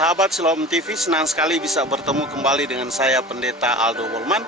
Sahabat Siloam TV, senang sekali bisa bertemu kembali dengan saya Pendeta Aldo Wolman.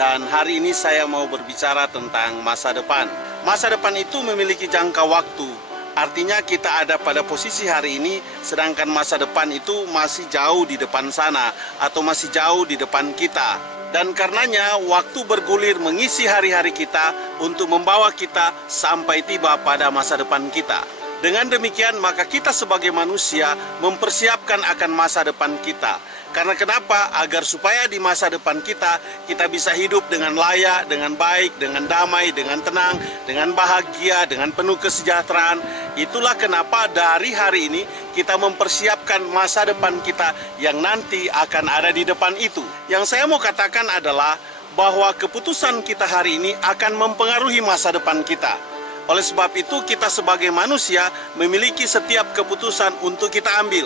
Dan hari ini saya mau berbicara tentang masa depan. Masa depan itu memiliki jangka waktu. Artinya kita ada pada posisi hari ini, sedangkan masa depan itu masih jauh di depan sana atau masih jauh di depan kita. Dan karenanya waktu bergulir mengisi hari-hari kita untuk membawa kita sampai tiba pada masa depan kita. Dengan demikian maka kita sebagai manusia mempersiapkan akan masa depan kita. Karena kenapa? Agar supaya di masa depan kita bisa hidup dengan layak, dengan baik, dengan damai, dengan tenang, dengan bahagia, dengan penuh kesejahteraan. Itulah kenapa dari hari ini kita mempersiapkan masa depan kita yang nanti akan ada di depan itu. Yang saya mau katakan adalah bahwa keputusan kita hari ini akan mempengaruhi masa depan kita. Oleh sebab itu kita sebagai manusia memiliki setiap keputusan untuk kita ambil.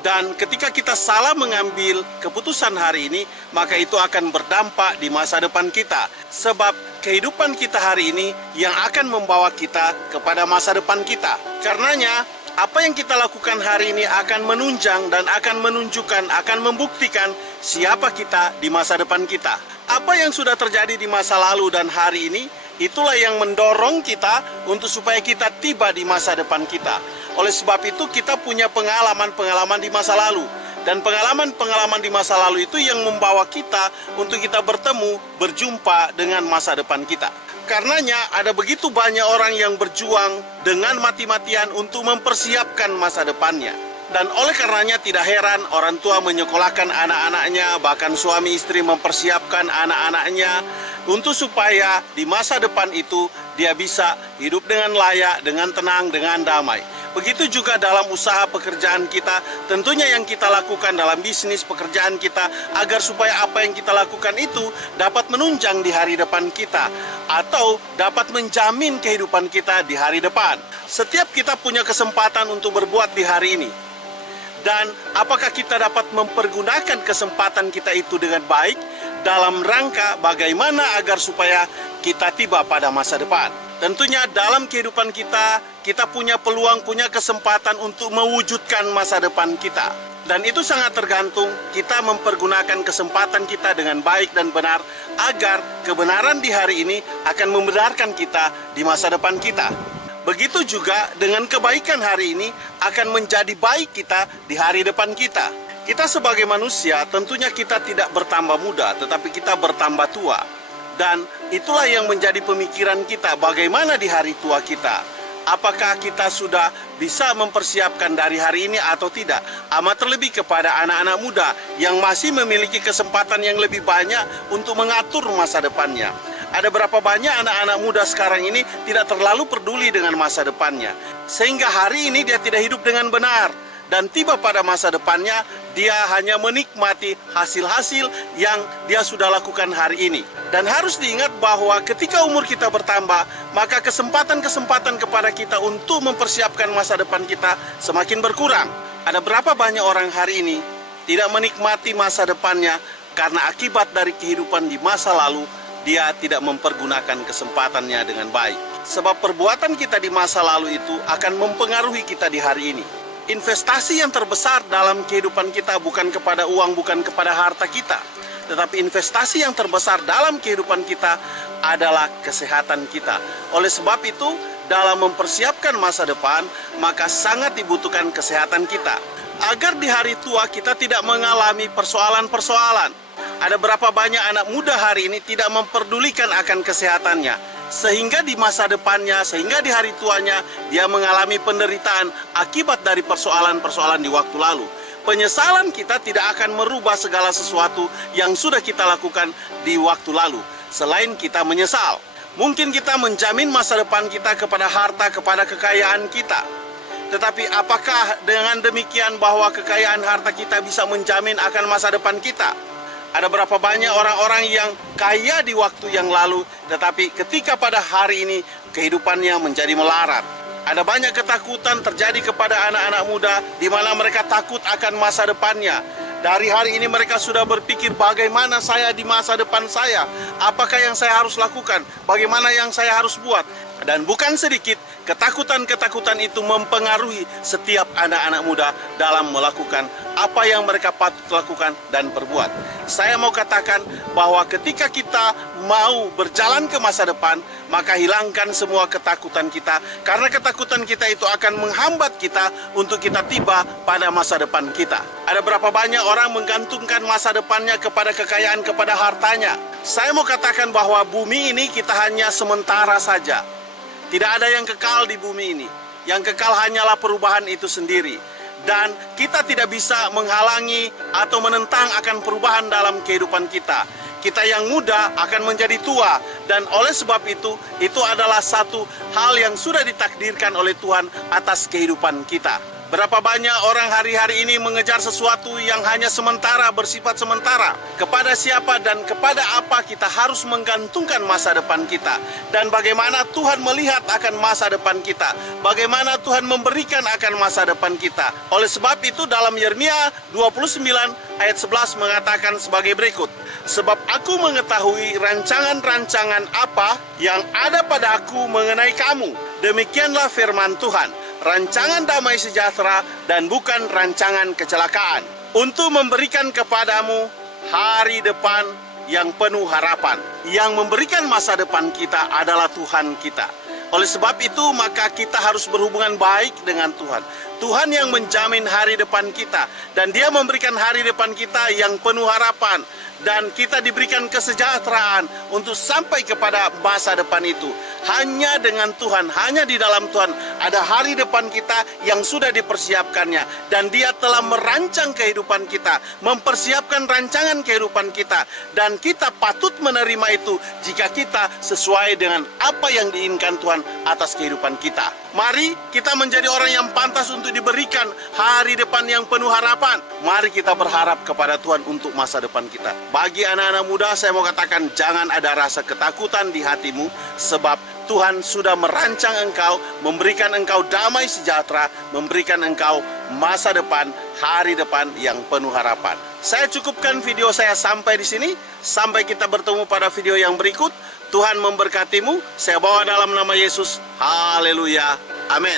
Dan ketika kita salah mengambil keputusan hari ini, maka itu akan berdampak di masa depan kita. Sebab kehidupan kita hari ini yang akan membawa kita kepada masa depan kita. Karenanya, apa yang kita lakukan hari ini akan menunjang dan akan menunjukkan, akan membuktikan siapa kita di masa depan kita. Apa yang sudah terjadi di masa lalu dan hari ini, itulah yang mendorong kita untuk supaya kita tiba di masa depan kita. Oleh sebab itu kita punya pengalaman-pengalaman di masa lalu. Dan pengalaman-pengalaman di masa lalu itu yang membawa kita untuk kita bertemu, berjumpa dengan masa depan kita. Karenanya ada begitu banyak orang yang berjuang dengan mati-matian untuk mempersiapkan masa depannya. Dan oleh karenanya tidak heran orang tua menyekolahkan anak-anaknya, bahkan suami istri mempersiapkan anak-anaknya untuk supaya di masa depan itu dia bisa hidup dengan layak, dengan tenang, dengan damai. Begitu juga dalam usaha pekerjaan kita, tentunya yang kita lakukan dalam bisnis pekerjaan kita, agar supaya apa yang kita lakukan itu dapat menunjang di hari depan kita, atau dapat menjamin kehidupan kita di hari depan. Setiap kita punya kesempatan untuk berbuat di hari ini. Dan apakah kita dapat mempergunakan kesempatan kita itu dengan baik dalam rangka bagaimana agar supaya kita tiba pada masa depan. Tentunya dalam kehidupan kita punya peluang, punya kesempatan untuk mewujudkan masa depan kita. Dan itu sangat tergantung kita mempergunakan kesempatan kita dengan baik dan benar, agar kebenaran di hari ini akan membenarkan kita di masa depan kita. Begitu juga dengan kebaikan hari ini akan menjadi baik kita di hari depan kita. Kita sebagai manusia tentunya kita tidak bertambah muda, tetapi kita bertambah tua. Dan itulah yang menjadi pemikiran kita bagaimana di hari tua kita. Apakah kita sudah bisa mempersiapkan dari hari ini atau tidak? Amat terlebih kepada anak-anak muda yang masih memiliki kesempatan yang lebih banyak untuk mengatur masa depannya. Ada berapa banyak anak-anak muda sekarang ini tidak terlalu peduli dengan masa depannya. Sehingga hari ini dia tidak hidup dengan benar. Dan tiba pada masa depannya, dia hanya menikmati hasil-hasil yang dia sudah lakukan hari ini. Dan harus diingat bahwa ketika umur kita bertambah, maka kesempatan-kesempatan kepada kita untuk mempersiapkan masa depan kita semakin berkurang. Ada berapa banyak orang hari ini tidak menikmati masa depannya karena akibat dari kehidupan di masa lalu, dia tidak mempergunakan kesempatannya dengan baik. Sebab perbuatan kita di masa lalu itu akan mempengaruhi kita di hari ini. Investasi yang terbesar dalam kehidupan kita bukan kepada uang, bukan kepada harta kita. Tetapi investasi yang terbesar dalam kehidupan kita adalah kesehatan kita. Oleh sebab itu, dalam mempersiapkan masa depan, maka sangat dibutuhkan kesehatan kita. Agar di hari tua kita tidak mengalami persoalan-persoalan. Ada berapa banyak anak muda hari ini tidak memperdulikan akan kesehatannya. Sehingga di masa depannya, sehingga di hari tuanya, dia mengalami penderitaan akibat dari persoalan-persoalan di waktu lalu. Penyesalan kita tidak akan merubah segala sesuatu yang sudah kita lakukan di waktu lalu. Selain kita menyesal, mungkin kita menjamin masa depan kita kepada harta, kepada kekayaan kita. Tetapi apakah dengan demikian bahwa kekayaan harta kita bisa menjamin akan masa depan kita? Ada berapa banyak orang-orang yang kaya di waktu yang lalu, tetapi ketika pada hari ini kehidupannya menjadi melarat. Ada banyak ketakutan terjadi kepada anak-anak muda di mana mereka takut akan masa depannya. Dari hari ini mereka sudah berpikir bagaimana saya di masa depan saya, apakah yang saya harus lakukan, bagaimana yang saya harus buat. Dan bukan sedikit Ketakutan-ketakutan itu mempengaruhi setiap anak-anak muda dalam melakukan apa yang mereka patut lakukan dan perbuat. Saya mau katakan bahwa ketika kita mau berjalan ke masa depan, maka hilangkan semua ketakutan kita, karena ketakutan kita itu akan menghambat kita untuk kita tiba pada masa depan kita. Ada berapa banyak orang menggantungkan masa depannya kepada kekayaan, kepada hartanya. Saya mau katakan bahwa bumi ini kita hanya sementara saja. Tidak ada yang kekal di bumi ini. Yang kekal hanyalah perubahan itu sendiri. Dan kita tidak bisa menghalangi atau menentang akan perubahan dalam kehidupan kita. Kita yang muda akan menjadi tua. Dan oleh sebab itu adalah satu hal yang sudah ditakdirkan oleh Tuhan atas kehidupan kita. Berapa banyak orang hari-hari ini mengejar sesuatu yang hanya sementara, bersifat sementara. Kepada siapa dan kepada apa kita harus menggantungkan masa depan kita. Dan bagaimana Tuhan melihat akan masa depan kita. Bagaimana Tuhan memberikan akan masa depan kita. Oleh sebab itu dalam Yeremia 29 ayat 11 mengatakan sebagai berikut. Sebab aku mengetahui rancangan-rancangan apa yang ada pada aku mengenai kamu. Demikianlah firman Tuhan. Rancangan damai sejahtera dan bukan rancangan kecelakaan, untuk memberikan kepadamu hari depan yang penuh harapan. Yang memberikan masa depan kita adalah Tuhan kita. Oleh sebab itu maka kita harus berhubungan baik dengan Tuhan. Tuhan yang menjamin hari depan kita, dan Dia memberikan hari depan kita yang penuh harapan. Dan kita diberikan kesejahteraan untuk sampai kepada masa depan itu. Hanya dengan Tuhan, hanya di dalam Tuhan ada hari depan kita yang sudah dipersiapkannya. Dan Dia telah merancang kehidupan kita, mempersiapkan rancangan kehidupan kita. Dan kita patut menerima itu jika kita sesuai dengan apa yang diinginkan Tuhan atas kehidupan kita. Mari kita menjadi orang yang pantas untuk diberikan hari depan yang penuh harapan. Mari kita berharap kepada Tuhan untuk masa depan kita. Bagi anak-anak muda, saya mau katakan jangan ada rasa ketakutan di hatimu, sebab Tuhan sudah merancang engkau, memberikan engkau damai sejahtera, memberikan engkau masa depan, hari depan yang penuh harapan. Saya cukupkan video saya sampai di sini. Sampai kita bertemu pada video yang berikut. Tuhan memberkatimu. Saya bawa dalam nama Yesus. Haleluya. Amin.